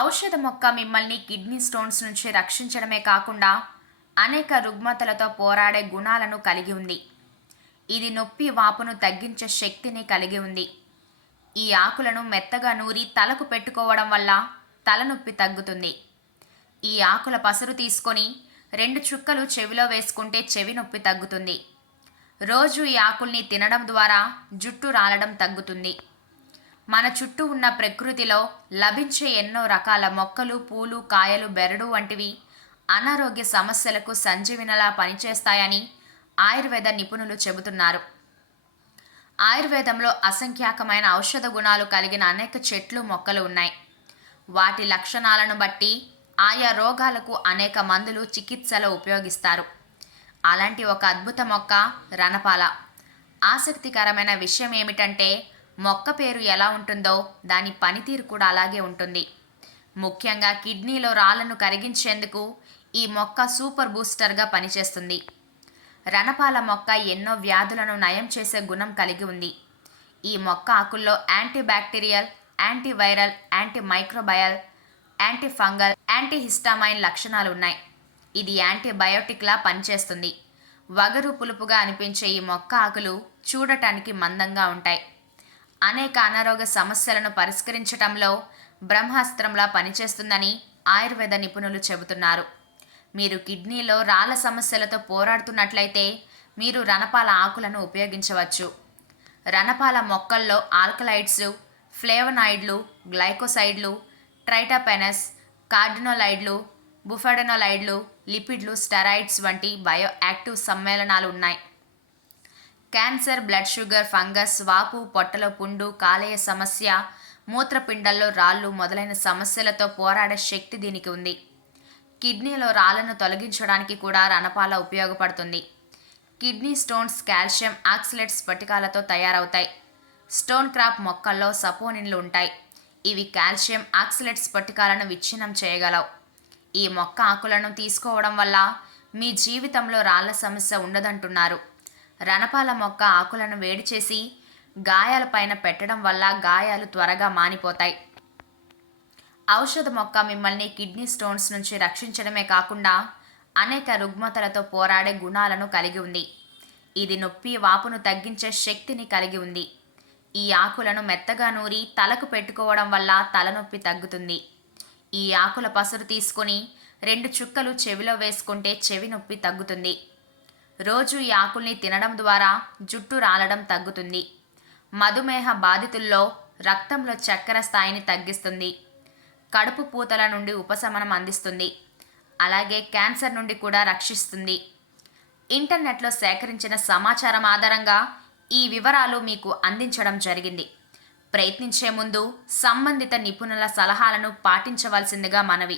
ఔషధ మొక్క మిమ్మల్ని కిడ్నీ స్టోన్స్ నుంచి రక్షించడమే కాకుండా అనేక రుగ్మతలతో పోరాడే గుణాలను కలిగి ఉంది. ఇది నొప్పి వాపును తగ్గించే శక్తిని కలిగి ఉంది. ఈ ఆకులను మెత్తగా నూరి తలకు పెట్టుకోవడం వల్ల తలనొప్పి తగ్గుతుంది. ఈ ఆకుల పసరు తీసుకొని 2 చుక్కలు చెవిలో వేసుకుంటే చెవి నొప్పి తగ్గుతుంది. రోజు ఈ ఆకుల్ని తినడం ద్వారా జుట్టు రాలడం తగ్గుతుంది. మన చుట్టూ ఉన్న ప్రకృతిలో లభించే ఎన్నో రకాల మొక్కలు, పూలు, కాయలు, బెరడు వంటివి అనారోగ్య సమస్యలకు సంజీవినలా పనిచేస్తాయని ఆయుర్వేద నిపుణులు చెబుతున్నారు. ఆయుర్వేదంలో అసంఖ్యాకమైన ఔషధ గుణాలు కలిగిన అనేక చెట్లు, మొక్కలు ఉన్నాయి. వాటి లక్షణాలను బట్టి ఆయా రోగాలకు అనేక మందులు చికిత్సలో ఉపయోగిస్తారు. అలాంటి ఒక అద్భుత మొక్క రణపాల. ఆసక్తికరమైన విషయం ఏమిటంటే మొక్క పేరు ఎలా ఉంటుందో దాని పనితీరు కూడా అలాగే ఉంటుంది. ముఖ్యంగా కిడ్నీలో రాళ్లను కరిగించేందుకు ఈ మొక్క సూపర్ బూస్టర్గా పనిచేస్తుంది. రణపాల మొక్క ఎన్నో వ్యాధులను నయం చేసే గుణం కలిగి ఉంది. ఈ మొక్క ఆకుల్లో antibacterial, antiviral, antimicrobial, antifungal, antihistamine లక్షణాలు ఉన్నాయి. ఇది యాంటీబయోటిక్లా పనిచేస్తుంది. వగరు పులుపుగా అనిపించే ఈ మొక్క ఆకులు చూడటానికి మందంగా ఉంటాయి. అనేక అనారోగ్య సమస్యలను పరిష్కరించటంలో బ్రహ్మాస్త్రంలా పనిచేస్తుందని ఆయుర్వేద నిపుణులు చెబుతున్నారు. మీరు కిడ్నీలో రాళ్ల సమస్యలతో పోరాడుతున్నట్లయితే మీరు రణపాల ఆకులను ఉపయోగించవచ్చు. రణపాల మొక్కల్లో ఆల్కలైడ్స్, ఫ్లేవనాయిడ్లు, గ్లైకోసైడ్లు, ట్రైటోపెనస్, కార్డినోలైడ్లు, బుఫెడనోలైడ్లు, లిపిడ్లు, స్టెరాయిడ్స్ వంటి బయో యాక్టివ్ సమ్మేళనాలు ఉన్నాయి. క్యాన్సర్, బ్లడ్ షుగర్, ఫంగస్, వాపు, పొట్టలో పుండు, కాలేయ సమస్య, మూత్రపిండాల్లో రాళ్ళు మొదలైన సమస్యలతో పోరాడే శక్తి దీనికి ఉంది. కిడ్నీలో రాళ్లను తొలగించడానికి కూడా రణపాల ఉపయోగపడుతుంది. కిడ్నీ స్టోన్స్ కాల్షియం ఆక్సలేట్ స్ఫటికాలతో తయారవుతాయి. స్టోన్ క్రాప్ మొక్కల్లో సపోనిన్లు ఉంటాయి. ఇవి కాల్షియం ఆక్సలేట్ స్ఫటికాలను విచ్ఛిన్నం చేయగలవు. ఈ మొక్క ఆకులను తీసుకోవడం వల్ల మీ జీవితంలో రాళ్ల సమస్య ఉండదంటున్నారు. రణపాల మొక్క ఆకులను వేడి చేసి గాయాలపైన పెట్టడం వల్ల గాయాలు త్వరగా మానిపోతాయి. ఔషధ మొక్క మిమ్మల్ని కిడ్నీ స్టోన్స్ నుంచి రక్షించడమే కాకుండా అనేక రుగ్మతలతో పోరాడే గుణాలను కలిగి ఉంది. ఇది నొప్పి వాపును తగ్గించే శక్తిని కలిగి ఉంది. ఈ ఆకులను మెత్తగా నూరి తలకు పెట్టుకోవడం వల్ల తలనొప్పి తగ్గుతుంది. ఈ ఆకుల పసరు తీసుకొని 2 చుక్కలు చెవిలో వేసుకుంటే చెవి నొప్పి తగ్గుతుంది. రోజు ఈ ఆకుల్ని తినడం ద్వారా జుట్టు రాలడం తగ్గుతుంది. మధుమేహ బాధితుల్లో రక్తంలో చక్కెర స్థాయిని తగ్గిస్తుంది. కడుపు పూతల నుండి ఉపశమనం అందిస్తుంది. అలాగే క్యాన్సర్ నుండి కూడా రక్షిస్తుంది. ఇంటర్నెట్లో సేకరించిన సమాచారం ఆధారంగా ఈ వివరాలు మీకు అందించడం జరిగింది. ప్రయత్నించే ముందు సంబంధిత నిపుణుల సలహాలను పాటించవలసిందిగా మనవి.